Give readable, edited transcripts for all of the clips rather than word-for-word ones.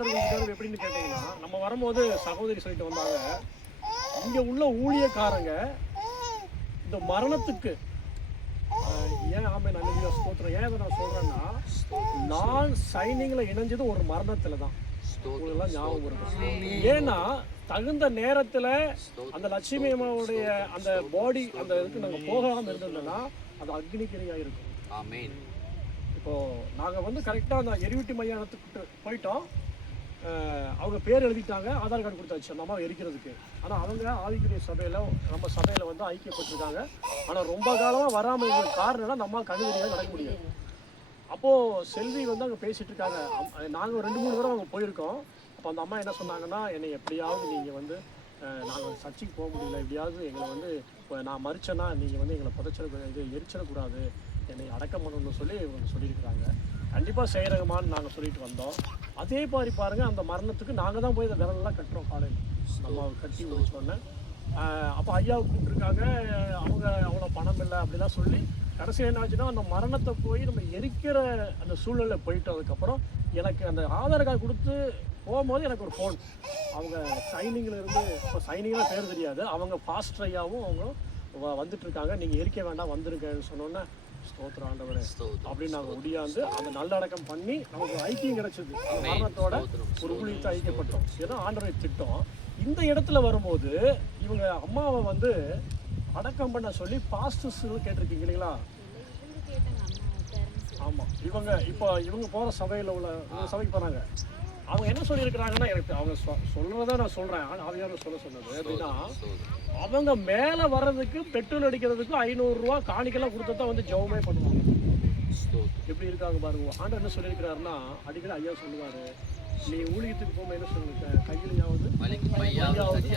ஆண்டவர் எப்படின்னு கேட்டீங்கன்னா, நம்ம வரும்போது சகோதரி சொல்லிட்டு வந்தாங்க, இங்க உள்ள ஊழியக்காரங்க இந்த மரணத்துக்கு ஏன் ஆமே நல்ல ஸ்தோத்திரம். ஏன் நான் சொல்றேன்னா, நான் சைனிங்ல இணைஞ்சது ஒரு மரணத்துல தான். உங்களெல்லாம் ஞாபகம் இருக்கும். ஏன்னா தகுந்த நேரத்துல அந்த லட்சுமி அம்மாவுடைய அந்த பாடி அந்த இதுக்கு நாங்க போகாம இருந்தோம்னா அது அக்னிக்கிரியா இருக்கும். இப்போ நாங்க வந்து கரெக்டா அந்த எரிவீட்டு மையானத்துக்கு போயிட்டோம். அவங்க பேர் எழுதிட்டாங்க, ஆதார் கார்டு கொடுத்தாச்சு அந்த அம்மா எரிக்கிறதுக்கு. ஆனால் அவங்க ஆவிக்குரிய சபையில் நம்ம சபையில் வந்து ஐக்கியப்பட்டிருக்காங்க. ஆனால் ரொம்ப காலமாக வராமல் இருந்த காரணம்னா நம்ம கண்ணுவரியாக நடக்க முடியாது. அப்போது செல்வி வந்து அங்கே பேசிகிட்டு இருக்காங்க. நாங்கள் 2-3 தடவை அவங்க போயிருக்கோம். அப்போ அந்த அம்மா என்ன சொன்னாங்கன்னா, என்னை எப்படியாவது நீங்கள் வந்து நாங்கள் சர்ச்சைக்கு போக முடியல, எப்படியாவது எங்களை வந்து நான் மறிச்சேன்னா நீங்கள் வந்து எங்களை எரிச்சிடக்கூடாது, என்னை அடக்கம் பண்ணணும்னு சொல்லி இவங்க சொல்லியிருக்கிறாங்க. கண்டிப்பாக செய்கிறங்கம்மான்னு நாங்கள் சொல்லிட்டு வந்தோம். அதே மாதிரி பாருங்கள், அந்த மரணத்துக்கு நாங்கள் தான் போய் இந்த விரலெல்லாம் கட்டுறோம். காலையில் நம்ம கட்டி முடிச்சோடனே அப்போ ஐயாவை கூப்பிட்டுருக்காங்க. அவங்க அவ்வளோ பணம் இல்லை அப்படிலாம் சொல்லி கடைசி என்ன ஆச்சுன்னா, அந்த மரணத்தை போய் நம்ம எரிக்கிற அந்த சூழ்நிலை போயிட்டதுக்கப்புறம் எனக்கு அந்த ஆதார் கார்டு கொடுத்து போகும்போது எனக்கு ஒரு ஃபோன். அவங்க சைனிங்கில் இருந்து, இப்போ சைனிங்லாம் பேர் தெரியாது, அவங்க ஃபாஸ்ட் ஐயாவும் அவங்க வந்துட்டுருக்காங்க, நீங்கள் எரிக்க வேண்டாம் வந்துருங்கன்னு சொன்னோன்னே, ஸ்தோத்திர ஆண்டவரே அப்படின்னு நாங்கள் ஒடியாந்து அந்த நல்லடக்கம் பண்ணி நமக்கு ஐக்கியம் கிடைச்சது. மரணத்தோட ஒரு ஊழியத்தை ஐக்கியப்பட்டோம். ஏதோ ஆண்டவரை திட்டம். இந்த இடத்துல வரும்போது இவங்க அம்மாவை வந்து அடக்கம் பண்ண சொல்லி பாஸ்டர்ஸ் கேட்டிருக்கீங்க இல்லைங்களா? ஆமாம். இவங்க போகிற சபையில் உள்ள சபைக்கு போகிறாங்க. அவங்க என்ன சொல்லியிருக்கிறாங்கன்னா, எனக்கு அவங்க சொல்கிறத நான் சொல்கிறேன். ஆவியானவர் சொல்ல சொன்னது அப்படின்னா, அவங்க மேலே வர்றதுக்கு பெட்ரோல் அடிக்கிறதுக்கு 500 ரூபா காணிக்கெல்லாம் கொடுத்தா தான் வந்து ஜெபமே பண்ணுவாங்க. எப்படி இருக்காங்க பாருங்க. ஆண்டவர் என்ன சொல்லியிருக்கிறாருன்னா, அடிக்கடி ஐயா சொல்லுவார், நீ ஊழியத்துக்கு போகும்போது என்ன சொல்லுங்க, கையிலையாவது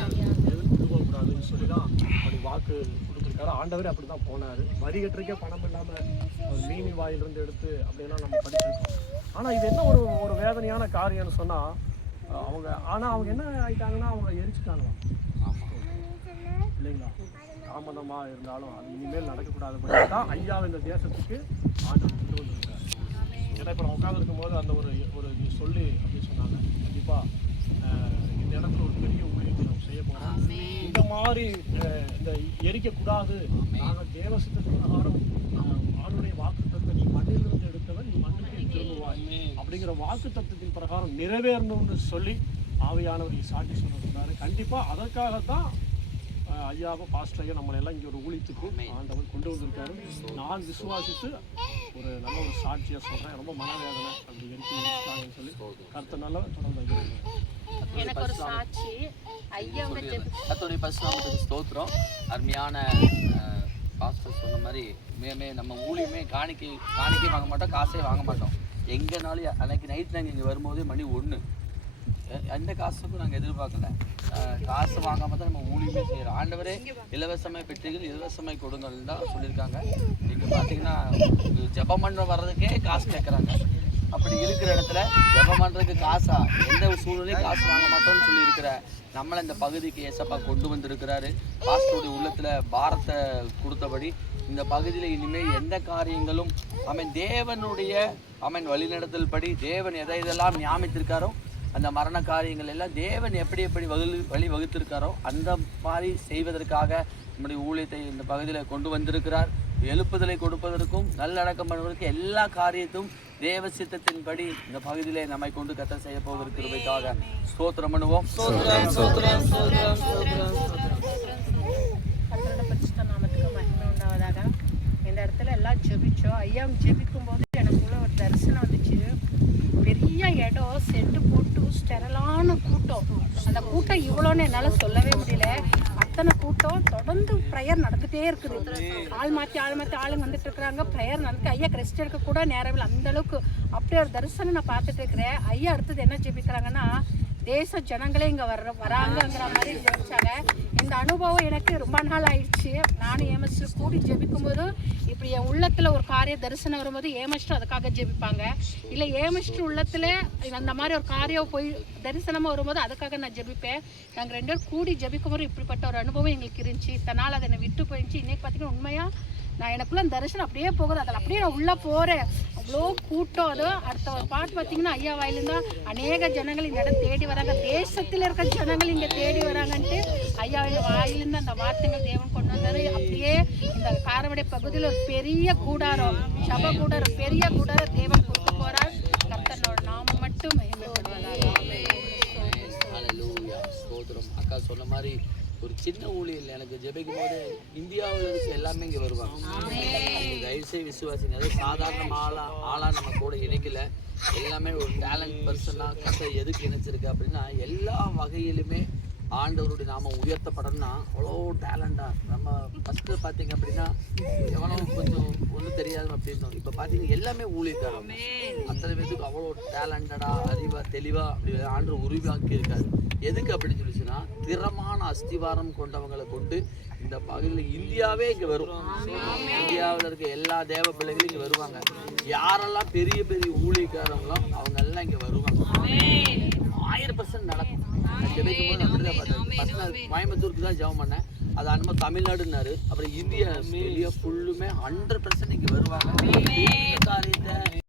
எதுவும் கொண்டு போகக்கூடாதுன்னு சொல்லி தான் அப்படி வாக்கு கொடுத்துருக்காரு. ஆண்டவரே அப்படி தான் போனார். வரி கட்டுறக்கே பணம் இல்லாமல் மீனி வாயிலிருந்து எடுத்து அப்படியெல்லாம் நம்ம படிச்சிருக்கோம். ஆனால் இது என்ன ஒரு வேதனையான காரியம்னு சொன்னால், அவங்க என்ன ஆகிட்டாங்கன்னா, அவங்க எரிச்சிட்டாங்களாம் இல்லைங்களா? தாமதமாக இருந்தாலும் அது இனிமேல் நடக்கக்கூடாது தான் ஐயாவை இந்த தேசத்துக்கு ஆண்டவர் கொண்டு வந்திருக்காரு. ஏன்னா இப்போ நான் உட்காந்துருக்கும் போது அந்த ஒரு நீ சொல்லி அப்படின்னு சொன்னாங்க. கண்டிப்பாக இந்த இடத்துல ஒரு பெரிய ஊழியத்தை நம்ம செய்ய போகிறோம். இந்த மாதிரி இந்த எரிக்கக்கூடாது, நாங்கள் தேவசத்துக்கு பிரகாரம் ஆண்டுடைய வாக்கு தத்துவத்தை நீ மண்ணிலிருந்து எடுத்தவன் நீ மண்ணுக்கு திரும்புவாய் அப்படிங்கிற வாக்கு தத்துவத்தின் பிரகாரம் நிறைவேறணும்னு சொல்லி ஆவியானவர் சாட்சி சொன்னார். கண்டிப்பாக அதற்காகத்தான் ஐயாவை பாஸ்டர் ஐயா நம்மளெல்லாம் இங்கே ஒரு ஊழியத்துக்கு ஆண்டவர் கொண்டு வந்திருக்காரு. நான் விசுவாசித்து ஒரு நல்ல ஒரு சாட்சியாக சொல்கிறேன். ரொம்ப மனவேதனை அப்படி எரிக்காங்கன்னு சொல்லி கருத்து நல்லா தொடர்ந்து எனக்கு ஒரு சாட்சி. கர்த்தருடைய பரிசுத்தத்துக்கு ஸ்தோத்திரம். அருமையான பாஸ்டர் சொன்ன மாதிரி நம்ம ஊழியமே காணிக்கை வாங்க மாட்டோம், காசே வாங்க மாட்டோம். எங்கேனாலும் அன்னைக்கு நைட் நாங்கள் இங்கே வரும்போதே மணி 1. எந்த காசுக்கும் நாங்கள் எதிர்பார்க்கல. காசு வாங்காமல் தான் நம்ம ஊழியமே செய்கிறோம். ஆண்டவரே இலவசமாய் பெற்றீர்கள், இலவசமாய் கொடுங்கள் தான் சொல்லியிருக்காங்க. நீங்கள் பார்த்தீங்கன்னா ஜெபம் பண்ண வர்றதுக்கே காசு கேட்குறாங்க. அப்படி இருக்கிற இடத்துல ஜெபம் பண்ணுறதுக்கு காசா, எந்த சூழ்நிலையும் காசு வாங்க மாட்டோம்னு சொல்லியிருக்கிற நம்மளை இந்த பகுதிக்கு ஏசப்பா கொண்டு வந்திருக்கிறாரு. பாஸ்டருடைய உள்ளத்தில் பாரத்தை கொடுத்தபடி இந்த பகுதியில் இனிமேல் எந்த காரியங்களும் தேவனுடைய வழிநடத்தல் படி தேவன் எதெல்லாம் நியமித்திருக்காரோ அந்த மரண காரியங்கள் எல்லாம் தேவன் எப்படி வழி வகுத்திருக்காரோ அந்த மாதிரி செய்வதற்காக நம்முடைய ஊழியத்தை இந்த பகுதியில் கொண்டு வந்திருக்கிறார். எழுப்புதலை கொடுப்பதற்கும் நல்லடக்கம் பண்ணுவதற்கு எல்லா காரியத்தும் தேவ சித்தத்தின்படி இந்த பகுதியிலே நம்மை கொண்டு கர்த்தர் செய்ய போகிற கிருபைக்காக ஸ்தோத்திரம் பண்ணுவோம். இந்த இடத்துல எல்லாம் ஜெபிச்சோம். ஐயா ஜெபிக்கும் போது எனக்குள்ள ஒரு தரிசனம் வந்துச்சு. பெரிய இடம், செட்டு போட்டு ஸ்டெரலான கூட்டம். அந்த கூட்டம் இவ்வளோன்னு என்னால் சொல்லவே முடியல. அத்தனை கூட்டம் தொடர்ந்து ப்ரேயர் நடந்துகிட்டே இருக்குது. ஆள் மாற்றி ஆளுங்க வந்துட்டு இருக்கிறாங்க. ப்ரேயர் நடந்து ஐயா ரெஸ்ட் எடுக்க கூட நேரம் இல்லை. அந்த அளவுக்கு அப்படியே ஒரு தரிசனம் நான் பார்த்துட்டு இருக்கிறேன். ஐயா அடுத்தது என்ன ஜெபிக்கிறாங்கன்னா, தேச ஜனங்களே இங்கே வராங்கங்கிற மாதிரி ஜெபிச்சாங்க. இந்த அனுபவம் எனக்கு ரொம்ப நாள் ஆயிடுச்சு. நானும் ஏமஸ்டர் கூடி ஜெபிக்கும் போது இப்படி என் உள்ளத்தில் ஒரு காரிய தரிசனம் வரும்போது ஏமஸ்டர் அதுக்காக ஜெபிப்பாங்க. இல்லை ஏமஸ்டர் உள்ளத்தில் அந்த மாதிரி ஒரு காரியம் போய் தரிசனமாக வரும்போது அதுக்காக நான் ஜெபிப்பேன். நாங்கள் 2 பேரும் கூடி ஜெபிக்கும் போது இப்படிப்பட்ட ஒரு அனுபவம் எங்களுக்கு இருந்துச்சு. இத்தனை நாள் அதை என்னை விட்டு போயிடுச்சு. இன்றைக்கி பார்த்தீங்கன்னா உண்மையாக நான் எனக்குள்ள அந்த தரிசனம் அப்படியே போகுது, அதில் அப்படியே நான் உள்ளே போகிறேன். அவ்வளோ கூட்டம். அது அடுத்த ஒரு பாட்டு பார்த்தீங்கன்னா ஐயா வாயிலிருந்தா அநேக ஜனங்கள் இந்த இடம் தேடி வராங்க, தேசத்தில் இருக்க ஜனங்கள் இங்கே தேடி வராங்கன்ட்டு ஐயா வாயிலிருந்து அந்த வார்த்தைகள் தேவன் கொண்டு வந்தாரு. அப்படியே இந்த காரவடை பகுதியில் ஒரு பெரிய கூடாரம், சபை கூடாரம், பெரிய கூடாரம் தேவன் கொடுக்க போறார். கர்த்தனோட நாமம் மட்டும் அக்கா சொன்ன மாதிரி ஒரு சின்ன ஊழியர் எனக்கு ஜெபிக்கும் போது இந்தியாவில் இருக்க எல்லாமே இங்கே வருவாங்க. தயவுசெய்து விசுவாசிங்க, அதாவது சாதாரண ஆளா நம்ம கூட இணைக்கல. எல்லாமே ஒரு டேலண்ட் பர்சனாக கதை எதுக்கு இணைச்சிருக்கு அப்படின்னா எல்லா வகையிலுமே ஆண்டவருடைய நாம உயர்த்தப்படணும்னா அவ்வளோ டேலண்டாக நம்ம ஃபஸ்ட்டு பார்த்தீங்க அப்படின்னா எவ்வளோ கொஞ்சம் ஒன்றும் தெரியாது அப்படின்னு இப்போ பார்த்தீங்கன்னா எல்லாமே ஊழியக்காரங்க. அத்தனை பேருக்கு அவ்வளோ டேலண்டடாக அறிவாக தெளிவாக அப்படி ஆண்டவர் உருவாக்கி இருக்காரு. எதுக்கு அப்படின்னு சொல்லிச்சுன்னா திறமான அஸ்திவாரம் கொண்டவங்களை கொண்டு இந்த பகுதியில் இந்தியாவே இங்கே வரும். இந்தியாவில் இருக்க எல்லா தேவ பிள்ளைகளும் இங்கே வருவாங்க. யாரெல்லாம் பெரிய பெரிய ஊழியக்காரங்களோ அவங்க எல்லாம் இங்கே வருவாங்க. 1000% நடக்கும். ஜெபிக்கும் போது அப்படிதான் பார்த்தேன். ஃபர்ஸ்ட் நான் கோயம்புத்தூருக்கு தான் ஜெபம் பண்ணேன். அது அனும தமிழ்நாடுன்னாரு. அப்புறம் இந்தியா ஃபுல்லுமே 100% இங்கே வருவாங்க. காரியத்தை